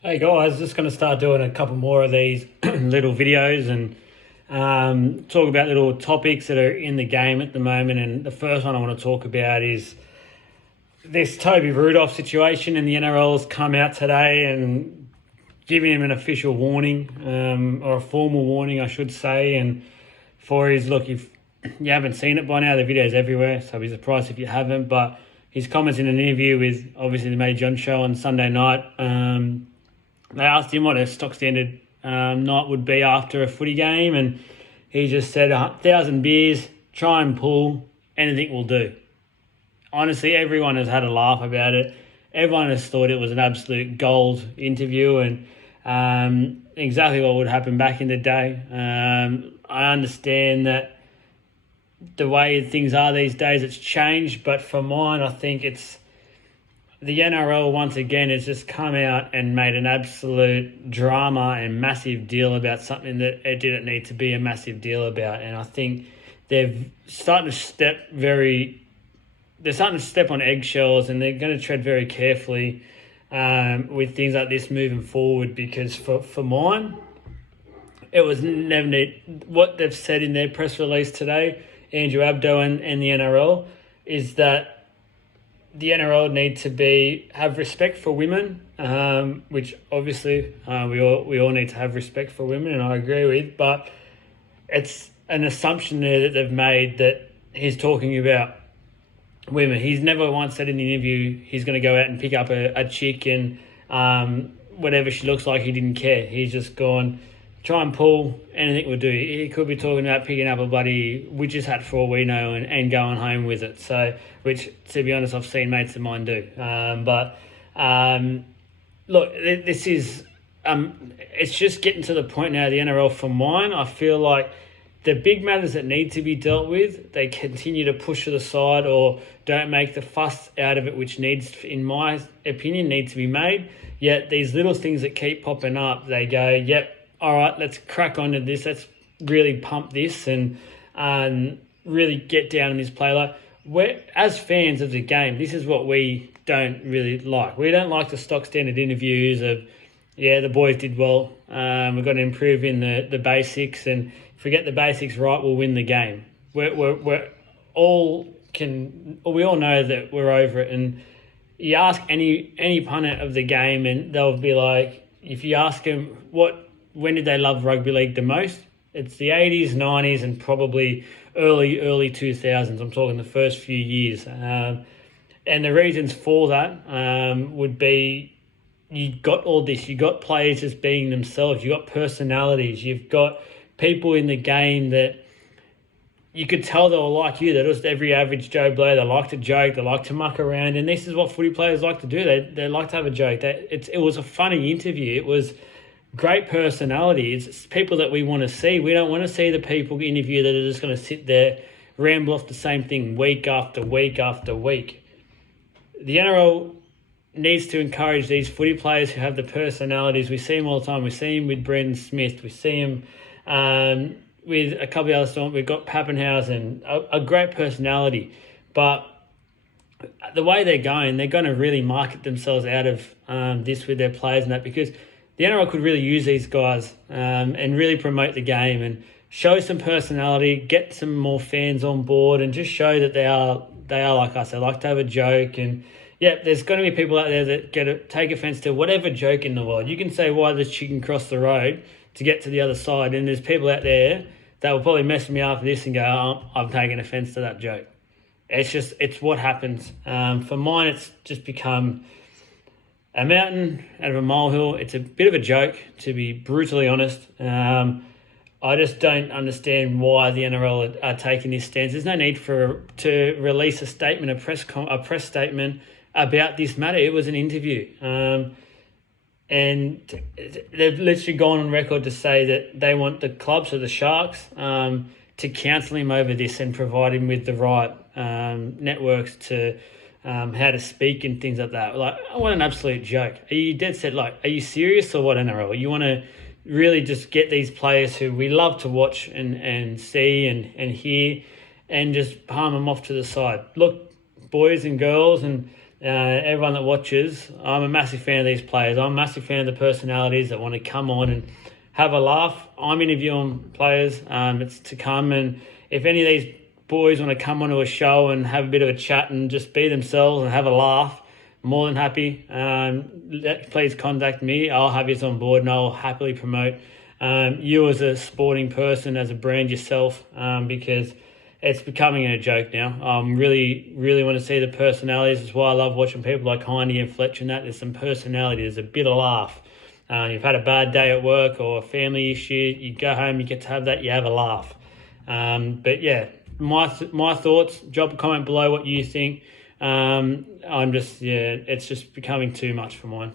Hey guys, just going to start doing a couple more of these little videos and talk about little topics that are in the game at the moment. And the first one I want to talk about is this Toby Rudolf situation. And the NRL has come out today and giving him an official warning, or a formal warning, I should say. And for his look, if you haven't seen it by now, the video's everywhere, so be surprised if you haven't. But his comments in an interview with obviously the Matty John show on Sunday night. They asked him what a stock standard night would be after a footy game, and he just said, 1,000 beers, try and pull, anything will do. Honestly, everyone has had a laugh about it. Everyone has thought it was an absolute gold interview and exactly what would happen back in the day. I understand that the way things are these days, it's changed, but for mine, I think it's the NRL once again has just come out and made an absolute drama and massive deal about something that it didn't need to be a massive deal about. And I think they're starting to step on eggshells, and they're going to tread very carefully with things like this moving forward, because for mine, it was never what they've said in their press release today, Andrew Abdo and the NRL, is that the NRL need to have respect for women, which obviously we all need to have respect for women, and I agree with. But it's an assumption there that they've made that he's talking about women. He's never once said in the interview he's going to go out and pick up a chick and whatever she looks like. He didn't care. He's just gone, try and pull, anything will do. He could be talking about picking up a bloody witch's hat for all we know and going home with it. So, which, to be honest, I've seen mates of mine do. Look, this is, it's just getting to the point now, the NRL, for mine, I feel like the big matters that need to be dealt with, they continue to push to the side or don't make the fuss out of it, which needs, in my opinion, need to be made. Yet these little things that keep popping up, they go, yep, all right, let's crack on to this. Let's really pump this and really get down in this play. Like, as fans of the game, this is what we don't really like. We don't like the stock standard interviews of, yeah, the boys did well. We've got to improve in the basics, and if we get the basics right, we'll win the game. We all know that we're over it. And you ask any punter of the game, and they'll be like, if you ask them when did they love rugby league the most, it's the 80s, 90s, and probably early 2000s. I'm talking the first few years. And the reasons for that would be, you got all this. You got players just being themselves. You got personalities. You've got people in the game that you could tell they were like you. They're just every average Joe Blow. They like to joke. They like to muck around. And this is what footy players like to do. They like to have a joke. It was a funny interview. It was great personality. It's people that we want to see. We don't want to see the people interview that are just going to sit there, ramble off the same thing week after week after week. The NRL needs to encourage these footy players who have the personalities. We see them all the time. We see him with Brendan Smith. We see him with a couple of other storms. We've got Pappenhausen, a great personality. But the way they're going to really market themselves out of this with their players and that, because the NRL could really use these guys and really promote the game and show some personality, get some more fans on board, and just show that they are like us. They like to have a joke. And yeah, there's going to be people out there that take offence to whatever joke in the world. You can say why this chicken crossed the road to get to the other side, and there's people out there that will probably mess me after this and go, oh, I'm taking offence to that joke. It's what happens. For mine, it's just become a mountain out of a molehill. It's a bit of a joke, to be brutally honest. I just don't understand why the NRL are taking this stance. There's no need to release a statement, a press statement about this matter. It was an interview. And they've literally gone on record to say that they want the clubs, or the Sharks, to counsel him over this and provide him with the right networks to how to speak and things like that. Like, I want an absolute joke. Are you dead set? Like, are you serious or what, NRL? You want to really just get these players who we love to watch and see and hear, and just palm them off to the side. Look, boys and girls and everyone that watches, I'm a massive fan of these players. I'm a massive fan of the personalities that want to come on and have a laugh. I'm interviewing players. It's to come, and if any of these boys want to come onto a show and have a bit of a chat and just be themselves and have a laugh, more than happy. Please contact me. I'll have you on board and I'll happily promote you as a sporting person, as a brand yourself, because it's becoming a joke now. Really want to see the personalities. That's why I love watching people like Hindy and Fletcher and that. There's some personality. There's a bit of laugh. You've had a bad day at work or a family issue. You go home, you get to have that, you have a laugh. But yeah, my thoughts. Drop a comment below what you think. It's just becoming too much for mine.